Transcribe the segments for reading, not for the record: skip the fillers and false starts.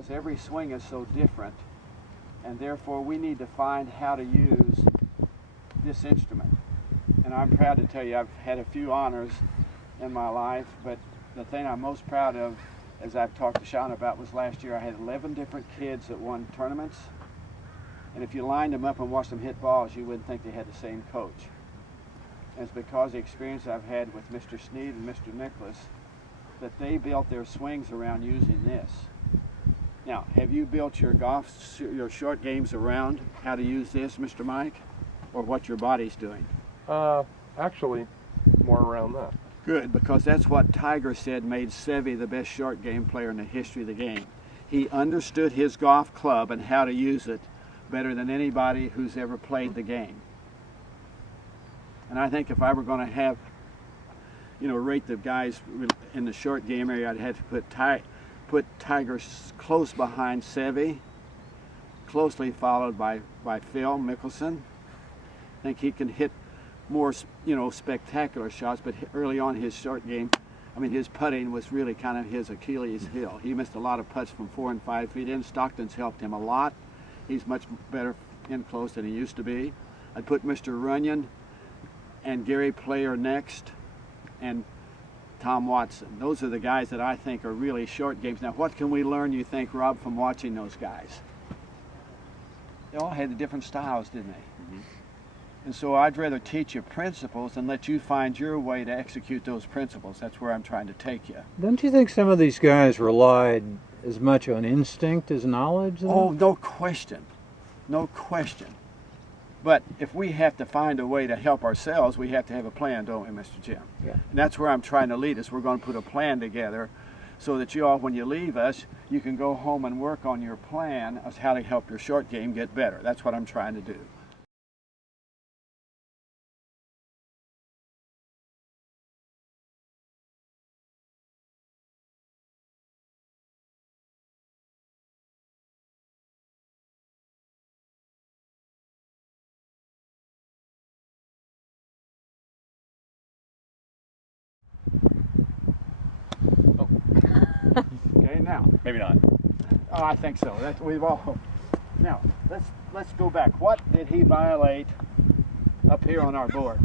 because every swing is so different, and therefore we need to find how to use this instrument. And I'm proud to tell you I've had a few honors in my life, but the thing I'm most proud of, as I've talked to Sean about, was last year I had 11 different kids that won tournaments, and if you lined them up and watched them hit balls, you wouldn't think they had the same coach. And it's because of the experience I've had with Mr. Sneed and Mr. Nicholas that they built their swings around using this. Now, have you built your short games around how to use this, Mr. Mike, or what your body's doing? Actually, more around that. Good, because that's what Tiger said made Seve the best short game player in the history of the game. He understood his golf club and how to use it better than anybody who's ever played the game. And I think if I were going to have, rate the guys in the short game area, I'd have to put Tiger close behind Seve, closely followed by Phil Mickelson. I think he can hit more, spectacular shots, but early on his short game, his putting was really kind of his Achilles heel. He missed a lot of putts from 4 and 5 feet in. Stockton's helped him a lot. He's much better in close than he used to be. I'd put Mr. Runyon and Gary Player next, and Tom Watson. Those are the guys that I think are really short games. Now, what can we learn, you think, Rob, from watching those guys? They all had the different styles, didn't they? Mm-hmm. And so I'd rather teach you principles and let you find your way to execute those principles. That's where I'm trying to take you. Don't you think some of these guys relied as much on instinct as knowledge, though? Oh, no question. No question. But if we have to find a way to help ourselves, we have to have a plan, don't we, Mr. Jim? Yeah. And that's where I'm trying to lead us. We're going to put a plan together so that you all, when you leave us, you can go home and work on your plan of how to help your short game get better. That's what I'm trying to do. Okay, now. Maybe not. Oh, I think so. We've all. Now, let's go back. What did he violate up here on our board?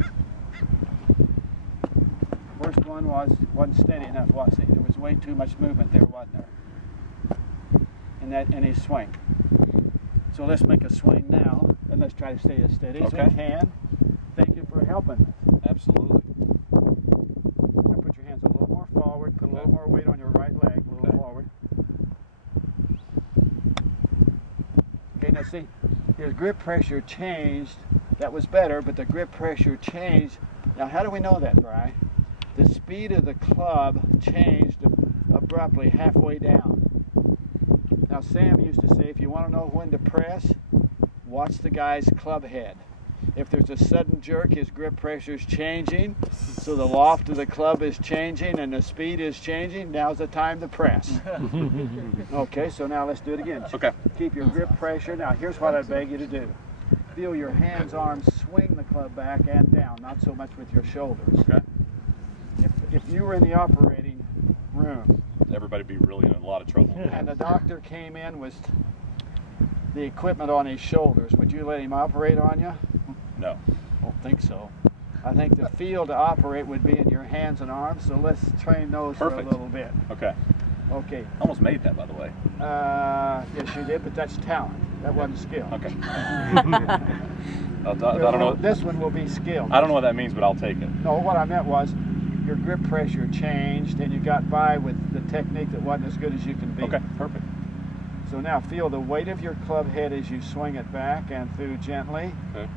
First one wasn't steady enough, was he? There was way too much movement there, wasn't there? In his swing. So let's make a swing now, and let's try to stay as steady as we can. Thank you for helping us. Absolutely. Now put your hands a little more forward, put a little more weight on your right leg, a little forward. Okay, now see, his grip pressure changed. That was better, but the grip pressure changed. Now how do we know that, Bri? The speed of the club changed abruptly halfway down. Now Sam used to say, if you want to know when to press, watch the guy's club head. If there's a sudden jerk, his grip pressure is changing, so the loft of the club is changing and the speed is changing. Now's the time to press. Okay, so now let's do it again. Okay. Keep your grip pressure. Now here's what I beg you to do. Feel your hands, arms, swing the club back and down, not so much with your shoulders. Okay. If you were in the operating room, everybody'd be really in a lot of trouble. And the doctor came in with the equipment on his shoulders, would you let him operate on you? No. I don't think so. I think the field to operate would be in your hands and arms, so let's train those for a little bit. Okay. Okay. Almost made that, by the way. Yes, you did, but that's talent. That wasn't skill. Okay. I don't know. This one will be skill. I don't know what that means, but I'll take it. No, what I meant was your grip pressure changed and you got by with the technique that wasn't as good as you can be. Okay, perfect. So now feel the weight of your club head as you swing it back and through gently. Okay.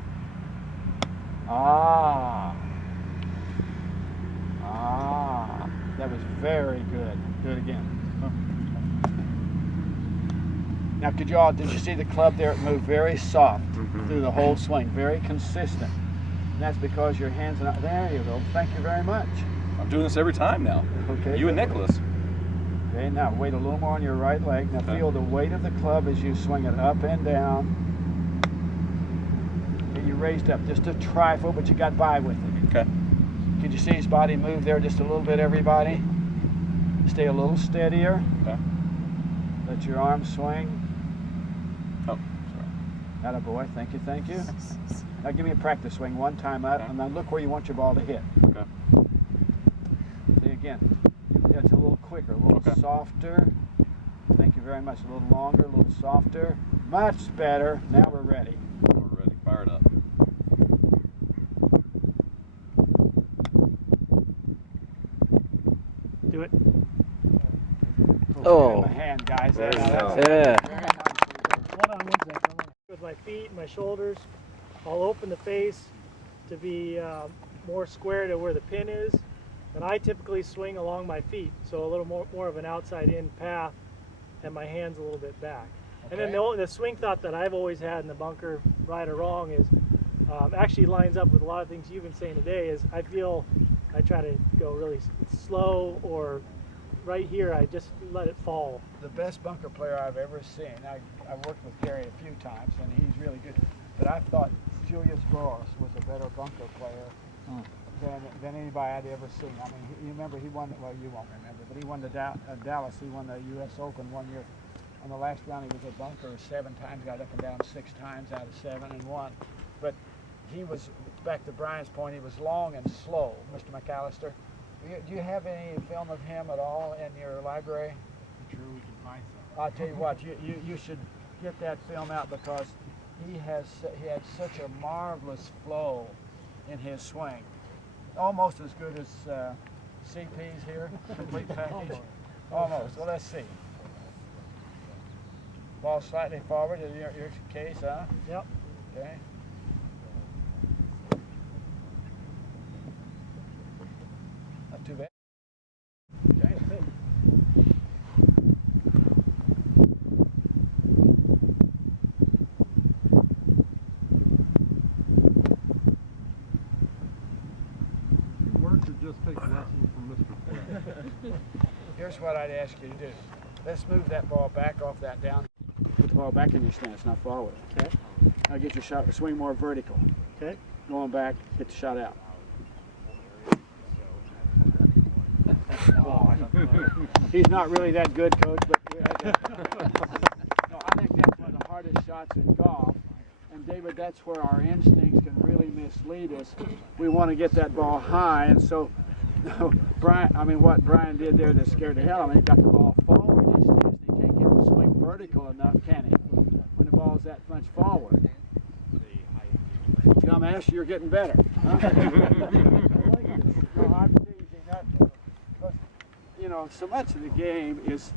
Ah. That was very good. Do it again. Now did you see the club there? It moved very soft through the whole swing, very consistent. And that's because your hands are not, there you go. Thank you very much. I'm doing this every time now. Okay. You and Nicholas. Okay, now weight a little more on your right leg. Now feel the weight of the club as you swing it up and down. Okay, you raised up just a trifle, but you got by with it. Okay. Could you see his body move there just a little bit, everybody? Stay a little steadier. Okay. Let your arm swing. Oh, sorry. Attaboy, thank you, thank you. Now give me a practice swing one time out, and then look where you want your ball to hit. Okay. See again, it's a little quicker, a little softer. Thank you very much. A little longer, a little softer. Much better. Now we're ready. We're ready. Fire it up. Do it. Oh. My hand, guys. There you Now go. that's Yeah. very nicely One on one thing. With my feet, my shoulders, I'll open the face to be more square to where the pin is. And I typically swing along my feet, so a little more of an outside-in path, and my hands a little bit back. And then the swing thought that I've always had in the bunker, right or wrong, is actually lines up with a lot of things you've been saying today. Is I feel I try to go really slow, or right here I just let it fall. The best bunker player I've ever seen. I've worked with Gary a few times, and he's really good. But I thought Julius Boros was a better bunker player than anybody I'd ever seen. I mean, you remember he won, well, you won't remember, but he won the Dallas. He won the U.S. Open one year. On the last round, he was a bunker 7 times, got up and down 6 times out of 7 and won. But he was, back to Brian's point, he was long and slow, Mr. McAllister. Do you have any film of him at all in your library? I'm sure we can find some. I'll tell you what, you should get that film out, because he had such a marvelous flow in his swing. Almost as good as CP's here, complete package. Almost. Well, let's see. Ball slightly forward in your case, huh? Yep. Okay. Not too bad. Okay. Work to just take lessons from Mr. Ford. Here's what I'd ask you to do. Let's move that ball back off that down. Put the ball back in your stance, not forward. Okay. Now get your shot, swing more vertical. Okay. Going back, hit the shot out. He's not really that good, Coach, but no, I think that's one of the hardest shots in golf. And David, that's where our instincts can really mislead us. We want to get that ball high, and so what Brian did there that scared the hell out of me, he got the ball forward in his stance. He can't get the swing vertical enough, can he? When the ball's that much forward. Dumbass, you're getting better. Huh? No, I'm teasing that. But, so much of the game is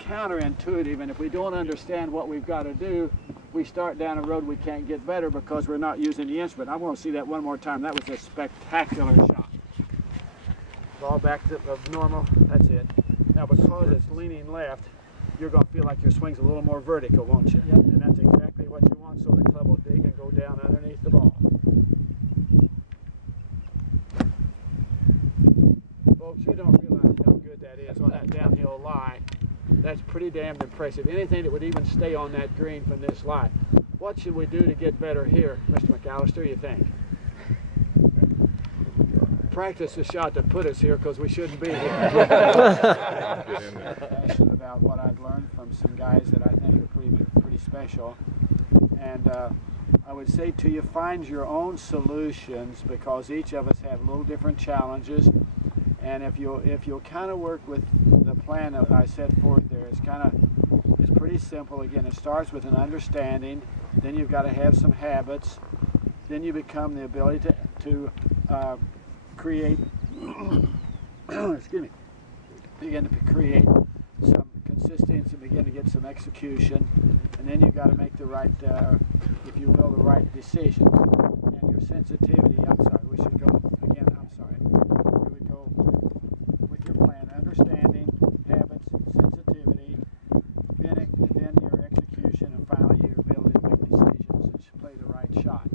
counterintuitive, and if we don't understand what we've got to do, we start down a road we can't get better because we're not using the instrument. I want to see that one more time. That was a spectacular shot. Ball back to normal. That's it. Now, because it's leaning left, you're going to feel like your swing's a little more vertical, won't you? Yep. And that's exactly what you want, so the club will dig and go down underneath the ball. Folks, you don't realize how good that is on that downhill lie. That's pretty damn impressive. Anything that would even stay on that green from this lie. What should we do to get better here, Mr. McAllister, you think? Practice the shot that put us here, because we shouldn't be here. Passionate about what I've learned from some guys that I think are pretty special. And I would say to you, find your own solutions, because each of us have little different challenges. And if you'll kind of work with the plan that I set forth there, it's pretty simple. Again, it starts with an understanding. Then you've got to have some habits. Then you become the ability to create. Excuse me. Begin to create some consistency. Begin to get some execution, and then you've got to make the right, if you will, the right decisions. And your sensitivity. I'm sorry. We should go again. I'm sorry. Here we go with your plan: understanding, habits, sensitivity, then your execution, and finally your ability to make decisions and play the right shot.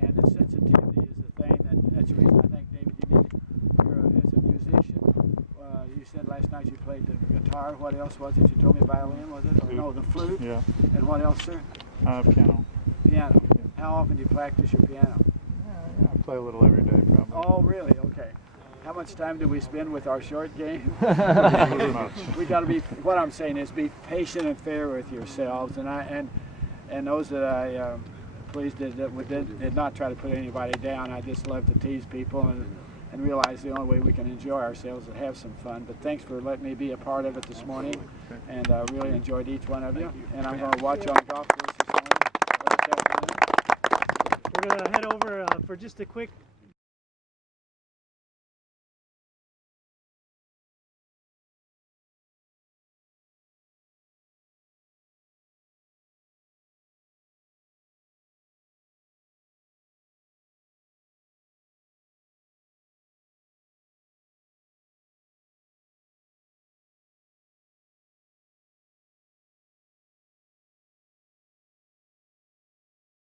And the sensitivity is the thing that's the reason I think, David, you need, as a musician. You said last night you played the guitar. What else was it? You told me violin, was it? Or no, the flute? Yeah. And what else, sir? Piano. Piano. How often do you practice your piano? I play a little every day, probably. Oh, really? Okay. How much time do we spend with our short game? Much. We got to be. What I'm saying is, be patient and fair with yourselves, and those that I pleased did not try to put anybody down. I just love to tease people and realize the only way we can enjoy ourselves is have some fun. But thanks for letting me be a part of it this morning, and really enjoyed each one of you. And I'm going to watch on golf course this morning. We're going to head over for just a quick